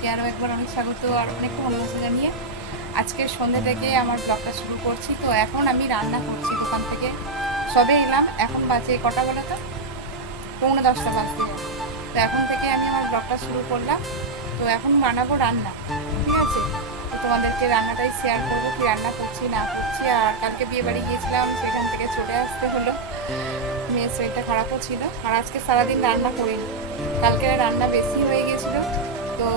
তোমাদেরকে আরও একবার অনেক স্বাগত আর অনেক ভালোবাসা জানিয়ে। আজকে সন্ধ্যে থেকে আমার ব্লগটা শুরু করছি। তো এখন আমি রান্না করছি দোকান থেকে। সবে এলাম, এখন বাজে কটা বলে তো? পৌনে দশটা বাজতে। তো এখন থেকে আমি আমার ব্লগটা শুরু করলাম। তো এখন বানাবো রান্না, ঠিক আছে? তো তোমাদেরকে রান্নাটাই শেয়ার করব, কি রান্না করছি, না করছি। আর কালকে বিয়ে বাড়ি গিয়েছিলাম, সেখান থেকে চলে আসতে হলো। মেয়ের শরীরটা খারাপও ছিল। আর আজকে সারাদিন রান্না করিনি। কালকে রান্না বেশি হয়ে গেছিল তো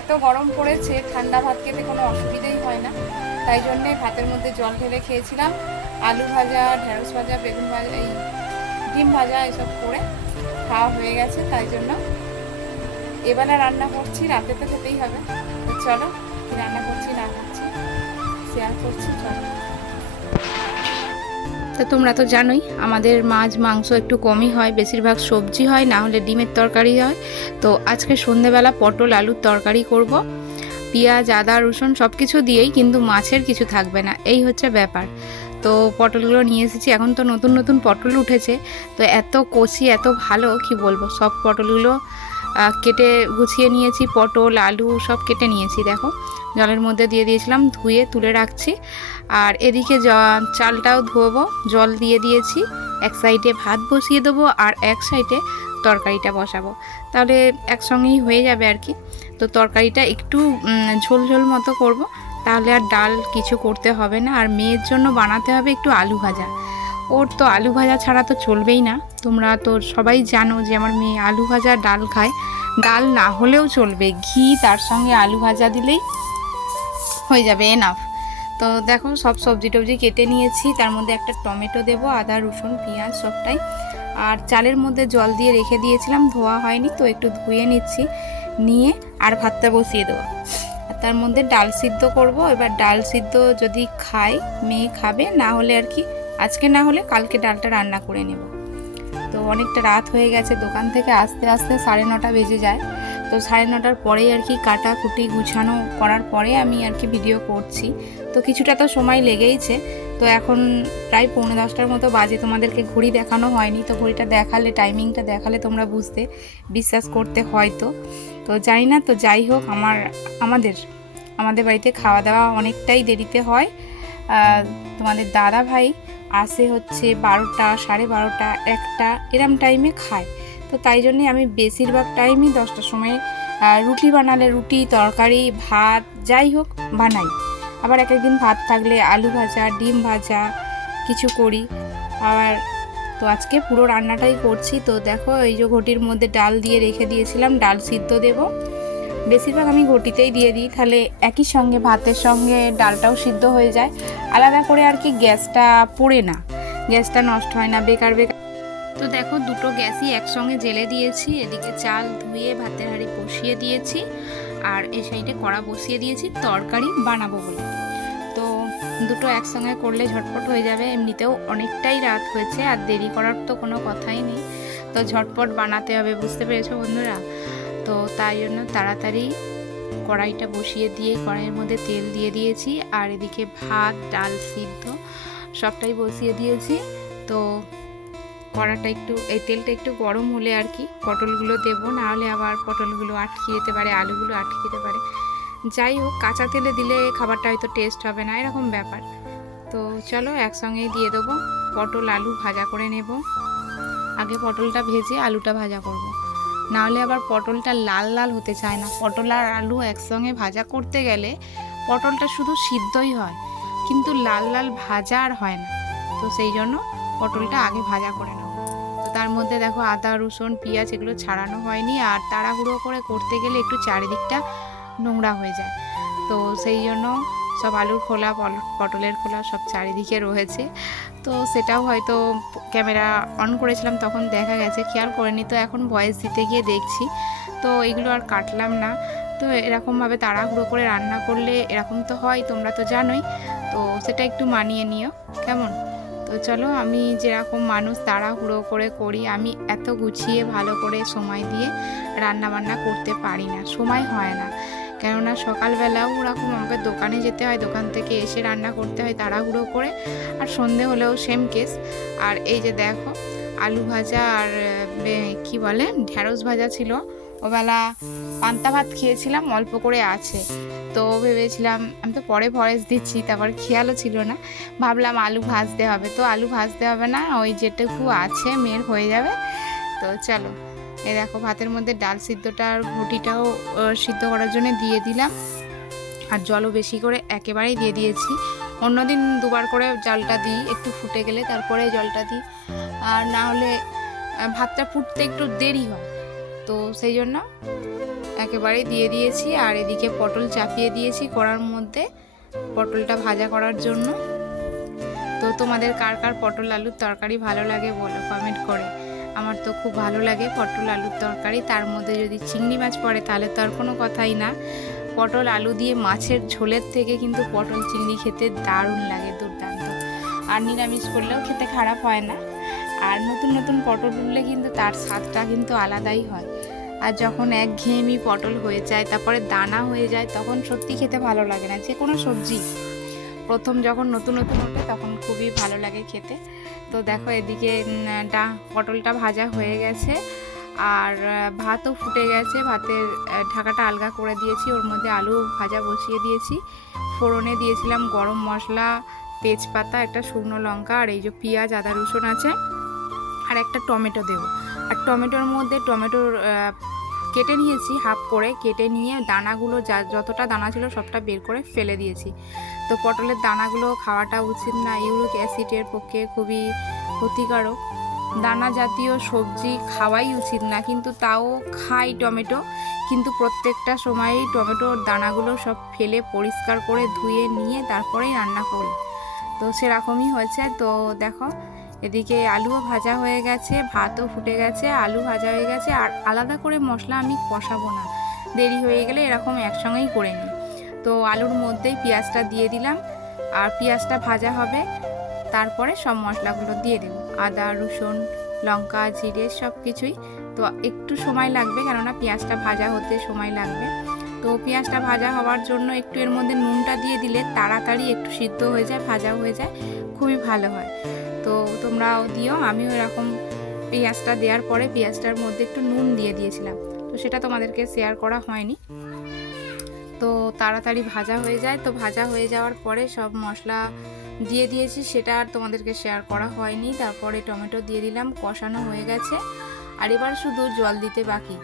এত গরম পড়েছে, ঠান্ডা ভাত খেতে কোনো অসুবিধাই হয় না। তাই জন্যে ভাতের মধ্যে জল ঢেলে খেয়েছিলাম। আলু ভাজা, ঢেঁড়স ভাজা, বেগুন ভাজা, এই ডিম ভাজা এসব করে খাওয়া হয়ে গেছে, তাই জন্য এবেলা রান্না করছি, রাতে তো খেতেই হবে। চলো রান্না করছি না খাচ্ছি শেয়ার করছি, চলো। তো তোমরা তো জানোই, আমাদের মাছ, মাংস একটু কমই হয়, বেশিরভাগ সবজি হয়, না হলে ডিমের তরকারি হয়। তো আজকে সন্ধেবেলা পটল, আলুর তরকারি করব। পেঁয়াজ, আদা, রসুন সব কিছু দিয়েই কিন্তু মাছের কিছু থাকবে না, এই হচ্ছে ব্যাপার। তো পটলগুলো নিয়ে এসেছি, এখন তো নতুন নতুন পটল উঠেছে। তো এত কষি এত ভালো, কি বলব? সব পটলগুলো কেটে গুছিয়ে নিয়েছি, পটল, আলু সব কেটে নিয়েছি, দেখো। জলের মধ্যে দিয়ে দিয়েছিলাম, ধুয়ে তুলে রাখছি। আর এদিকে চালটাও ধোবো, জল দিয়ে দিয়েছি। এক সাইডে ভাত বসিয়ে দেবো আর এক সাইডে তরকারিটা বসাবো। তাহলে একসঙ্গেই হয়ে যাবে আর কি। তো তরকারিটা একটু ঝোল ঝোল মতো করব। তাহলে আর ডাল কিছু করতে হবে না। আর মেয়ের জন্য বানাতে হবে একটু আলু ভাজা। ওর তো আলু ভাজা ছাড়া তো চলবেই না। তোমরা তো সবাই জানো যে আমার মেয়ে আলু ভাজা ডাল খায়। ডাল না হলেও চলবে, ঘি তার সঙ্গে আলু ভাজা দিলেই হয়ে যাবে এনাফ তো দেখো সব সবজি টবজি কেটে নিয়েছি, তার মধ্যে একটা টমেটো দেবো, আদা, রসুন, পেঁয়াজ সবটাই। আর চালের মধ্যে জল দিয়ে রেখে দিয়েছিলাম, ধোয়া হয়নি তো একটু ধুয়ে নিচ্ছি। নিয়ে আর ভাতটা বসিয়ে দেবো। আর তার মধ্যে ডাল সিদ্ধ করব, এবার ডাল সিদ্ধ যদি খাই মেয়ে খাবে, না হলে আর কি আজকে না হলে কালকে ডালটা রান্না করে নেব। তো অনেকটা রাত হয়ে গেছে, দোকান থেকে আসতে আসতে সাড়ে নটা বেজে যায়। তো সাড়ে নটার পরেই আর কি কাটা কুটি গুছানো করার পরে আমি আর কি ভিডিও করছি। তো কিছুটা তো সময় লেগেইছে। তো এখন প্রায় পৌনে দশটার মতো বাজে, তোমাদেরকে ঘড়ি দেখানো হয়নি। তো ঘড়িটা দেখালে টাইমিংটা দেখালে তোমরা বুঝতে বিশ্বাস করতে হয়তো। তো জানি না, তো যাই হোক, আমার, আমাদের আমাদের বাড়িতে খাওয়া দাওয়া অনেকটাই দেরিতে হয়। তোমাদের দাদা ভাই আসে হচ্ছে বারোটা, সাড়ে বারোটা, একটা, এরম টাইমে খায়। তো তাই জন্যে আমি বেশিরভাগ টাইমই দশটার সময় রুটি বানালে রুটি, তরকারি, ভাত, যাই হোক, বানাই। আবার এক একদিন ভাত থাকলে আলু ভাজা, ডিম ভাজা কিছু করি। আবার তো আজকে পুরো রান্নাটাই করছি। তো দেখো, এই যে ঘটির মধ্যে ডাল দিয়ে রেখে দিয়েছিলাম, ডাল সিদ্ধ দেব। বেশিরভাগ আমি ঘটিতেই দিয়ে দিই, তাহলে একই সঙ্গে, ভাতের সঙ্গে ডালটাও সিদ্ধ হয়ে যায়। আলাদা করে আর কি গ্যাসটা পড়ে না, গ্যাসটা নষ্ট হয় না, বেকার বেকার। তো দেখো, দুটো গ্যাসই একসঙ্গে জেলে দিয়েছি, এদিকে চাল ধুয়ে ভাতের হাঁড়ি বসিয়ে দিয়েছি, আর এই সাইডে কড়া বসিয়ে দিয়েছি, তরকারি বানাবো বলে। তো দুটো একসঙ্গে করলে ঝটপট হয়ে যাবে, এমনিতেও অনেকটাই রাত হয়েছে, আর দেরি করার তো কোনো কথাই নেই। তো ঝটপট বানাতে হবে, বুঝতে পেরেছ বন্ধুরা? তো তাই জন্য তাড়াতাড়ি কড়াইটা বসিয়ে দিয়ে, কড়াইয়ের মধ্যে তেল দিয়ে দিয়েছি আর এদিকে ভাত, ডাল সিদ্ধ সবটাই বসিয়ে দিয়েছি। তো কড়াটা একটু, এই তেলটা একটু গরম হলে আর কি পটলগুলো দেবো নাহলে আবার পটলগুলো আটকে যেতে পারে, আলুগুলো আটকে যেতে পারে। যাই হোক, কাঁচা তেলে দিলে খাবারটা হয়তো টেস্ট হবে না, এরকম ব্যাপার। তো চলো একসঙ্গেই দিয়ে দেবো, পটল, আলু ভাজা করে নেব। আগে পটলটা ভেজে আলুটা ভাজা করব। নাহলে আবার পটলটা লাল লাল হতে চায় না। পটল আর আলু একসঙ্গে ভাজা করতে গেলে পটলটা শুধু সিদ্ধই হয়, কিন্তু লাল লাল ভাজা আর হয় না। তো সেই জন্য পটলটা আগে ভাজা করে নেব তো তার মধ্যে দেখো আদা, রসুন, পেঁয়াজ এগুলো ছাড়ানো হয়নি আর তাড়াহুড়ো করে করতে গেলে একটু চারিদিকটা নোংরা হয়ে যায়। তো সেই জন্য সব আলুর খোলা পটলের খোলা সব চারিদিকে রয়েছে। তো সেটাও হয়তো ক্যামেরা অন করেছিলাম, তখন দেখা গেছে, খেয়াল করিনি তো, এখন ভয়েস দিতে গিয়ে দেখছি। তো এগুলো আর কাটলাম না। তো এরকমভাবে তাড়াহুড়ো করে রান্না করলে এরকম তো হয়, তোমরা তো জানোই। তো সেটা একটু মানিয়ে নিও, কেমন? তো চলো, আমি যেরকম মানুষ তাড়াহুড়ো করে করি, আমি এত গুছিয়ে ভালো করে সময় দিয়ে রান্না বান্না করতে পারি না। সময় হয় না। কেননা সকালবেলাও ওরকম আমাকে দোকানে যেতে হয়, দোকান থেকে এসে রান্না করতে হয় তাড়াহুড়ো করে। আর সন্ধে হলেও সেম কেস আর এই যে দেখো, আলু ভাজা আর কি বলে? ঢ্যাঁড়স ভাজা ছিল। ওবেলা পান্তা ভাত খেয়েছিলাম, অল্প করে আছে। তো ভেবেছিলাম, আমি তো পরে ভয়েস দিচ্ছি, তারপর খেয়ালও ছিল না। ভাবলাম আলু ভাজতে হবে। তো আলু ভাজতে হবে না, ওই যেটুকু আছে, মেয়ের হয়ে যাবে। তো চলো। এই দেখো, ভাতের মধ্যে ডাল সিদ্ধটা আর ঘুটিটাও সিদ্ধ করার জন্য দিয়ে দিলাম। আর জলও বেশি করে একেবারেই দিয়ে দিয়েছি। অন্যদিন দুবার করে জলটা দিই, একটু ফুটে গেলে তারপরে জলটা দিই। আর না হলে ভাতটা ফুটতে একটু দেরি হয়। তো সেই জন্য একেবারেই দিয়ে দিয়েছি। আর এদিকে পটল চাপিয়ে দিয়েছি কড়ার মধ্যে পটলটা ভাজা করার জন্য। তো তোমাদের কার কার পটল আলুর তরকারি ভালো লাগে বলো কমেন্ট করে। আমার তো খুব ভালো লাগে পটল আলুর তরকারি। তার মধ্যে যদি চিংড়ি মাছ পড়ে তাহলে তো আর কোনো কথাই না। পটল আলু দিয়ে মাছের ঝোলের থেকে কিন্তু পটল চিংড়ি খেতে দারুণ লাগে, দুর্দান্ত। আর নিরামিষ করলেও খেতে খারাপ হয় না। আর নতুন নতুন পটল উঠলে কিন্তু তার স্বাদটা কিন্তু আলাদাই হয়। আর যখন এক ঘেয়েমি পটল হয়ে যায়, তারপরে দানা হয়ে যায়, তখন সত্যি খেতে ভালো লাগে না, যে কোনো সবজি। প্রথম যখন নতুন নতুন ওঠে, তখন খুবই ভালো লাগে খেতে। তো দেখো এদিকে ডা, পটলটা ভাজা হয়ে গেছে। আর ভাতও ফুটে গেছে। ভাতের ঢাকাটা আলগা করে দিয়েছি। ওর মধ্যে আলু ভাজা বসিয়ে দিয়েছি। ফোড়নে দিয়েছিলাম গরম মশলা, তেজপাতা, একটা শুকনো লঙ্কা, আর এই যে পেঁয়াজ, আদা রসুন আছে। আর একটা টমেটো দেবো। আর টমেটোর মধ্যে, টমেটোর কেটে নিয়েছি, হাফ করে কেটে নিয়ে দানাগুলো যা, যতটা দানা ছিল সবটা বের করে ফেলে দিয়েছি। তো পটলের দানাগুলো খাওয়াটা উচিত না, ইউরিক অ্যাসিডের পক্ষে খুবই ক্ষতিকারক। দানা জাতীয় সবজি খাওয়াই উচিত না, কিন্তু তাও খাই টমেটো, কিন্তু প্রত্যেকটা সময়েই টমেটোর দানাগুলো সব ফেলে পরিষ্কার করে ধুয়ে নিয়ে তারপরেই রান্না করি। তো সেরকমই হয়েছে, তো দেখো এদিকে আলুও ভাজা হয়ে গেছে, ভাতও ফুটে গেছে, আলু ভাজা হয়ে গেছে, আর আলাদা করে মশলা আমি কষাবো না। দেরি হয়ে গেলে এরকম একসঙ্গেই করে নিই। তো আলুর মধ্যেই পেঁয়াজটা দিয়ে দিলাম, আর পেঁয়াজটা ভাজা হবে। তারপরে সব মশলাগুলো দিয়ে দেবো। আদা, রসুন, লঙ্কা, জিরে সব কিছুই। তো একটু সময় লাগবে, কেননা পেঁয়াজটা ভাজা হতে সময় লাগবে। তো পেঁয়াজটা ভাজা হওয়ার জন্য একটু এর মধ্যে নুনটা দিয়ে দিলে তাড়াতাড়ি একটু সিদ্ধ হয়ে যায় ভাজা হয়ে যায়। খুবই ভালো হয়। তো তোমরাও দিও, আমিও এরকম পেঁয়াজটা দেওয়ার পরে পেঁয়াজটার মধ্যে একটু নুন দিয়ে দিয়েছিলাম। তো সেটা তোমাদেরকে শেয়ার করা হয়নি। তো তাড়াতাড়ি ভাজা হয়ে যায়। তো ভাজা হয়ে যাওয়ার পরে সব মশলা দিয়ে দিয়েছি, সেটা আর তোমাদেরকে শেয়ার করা হয়নি। তারপরে টমেটো দিয়ে দিলাম, কষানো হয়ে গেছে। আর এবার শুধু জল দিতে বাকি।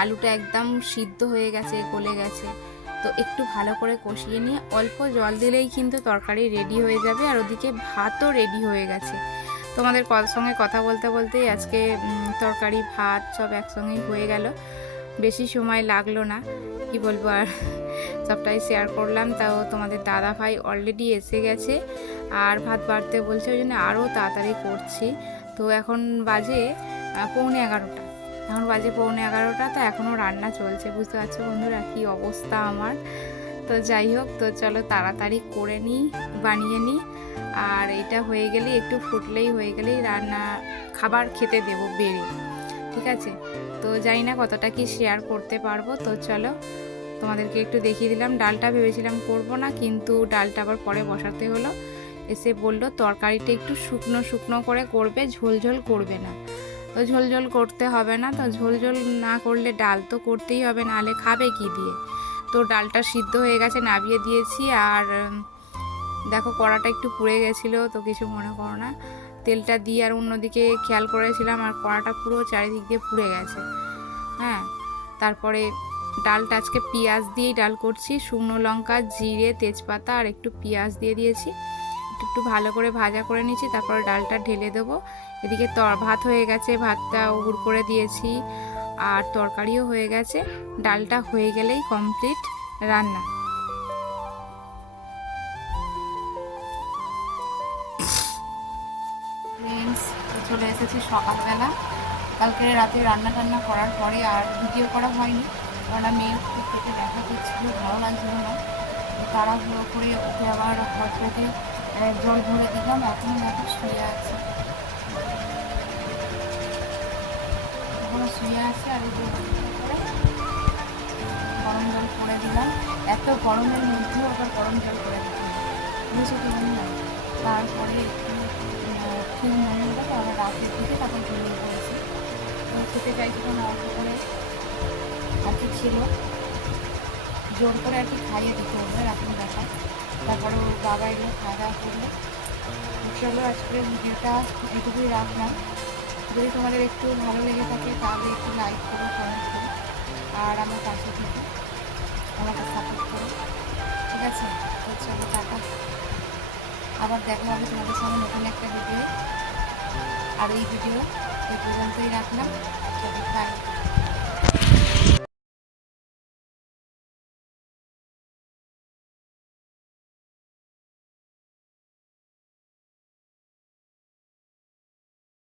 আলুটা একদম সিদ্ধ হয়ে গেছে, গলে গেছে। তো একটু ভালো করে কষিয়ে নিয়ে অল্প জল দিলেই কিন্তু তরকারি রেডি হয়ে যাবে আর ওদিকে ভাতও রেডি হয়ে গেছে। তোমাদের সঙ্গে কথা বলতে বলতেই আজকে তরকারি, ভাত সব একসঙ্গেই হয়ে গেল। বেশি সময় লাগল না, কি বলব আর? সবটাই শেয়ার করলাম, তাও তোমাদের দাদা ভাই অলরেডি এসে গেছে আর ভাত বাড়তে বলছে, ওই জন্য আরও তাড়াতাড়ি করছি। তো এখন বাজে পৌনে এগারোটা। এখন বাজে পৌনে এগারোটা, তো এখনও রান্না চলছে, বুঝতে পারছ বন্ধুরা কী অবস্থা আমার? তো যাই হোক, তো চলো তাড়াতাড়ি করে নিই, বানিয়ে নিই। আর এটা হয়ে গেলে একটু ফুটলেই হয়ে গেলেই রান্না, খাবার খেতে দেবো বেড়ে, ঠিক আছে? তো জানি না কতটা কি শেয়ার করতে পারব, তো চলো তোমাদেরকে একটু দেখিয়ে দিলাম। ডালটা ভেবেছিলাম করব না, কিন্তু ডালটা আবার পরে বসাতে হলো। এসে বলল, তরকারিটা একটু শুকনো শুকনো করে করবে, ঝোল ঝোল করবে না। তো ঝোল ঝোল করতে হবে না, তো ঝোল ঝোল না করলে ডাল তো করতেই হবে, নাহলে খাবে কি দিয়ে? তো ডালটা সিদ্ধ হয়ে গেছে, নাবিয়ে দিয়েছি, আর দেখো কড়াটা একটু পুড়ে গেছিল, তো কিছু মনে করো না। তেলটা দিয়ে আর অন্যদিকে খেয়াল করেছিলাম, আর কড়াটা পুরো চারিদিক দিয়ে পুড়ে গেছে। হ্যাঁ তারপরে ডালটা আজকে পেঁয়াজ দিয়েই ডাল করছি, শুকনো লঙ্কা, জিরে, তেজপাতা, আর একটু পেঁয়াজ দিয়ে দিয়েছি। একটু ভালো করে ভাজা করে নিয়েছি তারপর ডালটা ঢেলে দেবো। এদিকে তর ভাত হয়ে গেছে ভাতটা উগুর করে দিয়েছি আর তরকারিও হয়ে গেছে। ডালটা হয়ে গেলেই কমপ্লিট রান্না। চলে এসেছি সকালবেলা। কালকে রাতে রান্না টান্না করার পরে আর ভিডিও করা হয়নি কারণ খুব পেটে ব্যথা করছিল ভালো লাগছিল না। তাড়াহুড়ো করে ওকে আবার আহ, জল ভরে দিলাম এখনও দেখো শুয়ে আছে। এখনও শুয়ে আছে আর গরম জল করে দিলাম। এত গরমের মধ্যেও আবার গরম জল করে দিতে বুঝেছ কি বললাম? তারপরে একটু ঠিক মনে হলো তারপরে রাতের দিকে তারপর ঘুমিয়ে পড়েছি। তো খেতে চাইছিলাম অল্প করে ছিল? জোর করে আর কি খাইয়ে দিতে হবে, রাতের বেলা। তারপরে ওর বাবা এগুলো খাওয়া দাওয়া করল চলো আজকের ভিডিওটা এটুকুই রাখলাম। যদি তোমাদের একটু ভালো লেগে থাকে, তাহলে একটু লাইক করো কমেন্ট করো, আর আমার পাশে থেকে আমাকে সাপোর্ট করো। ঠিক আছে? তো চলো, টাটা। আবার দেখা হবে তোমাদের সঙ্গে নতুন একটা ভিডিও আর এই ভিডিও এই পর্যন্তই রাখলাম। চলো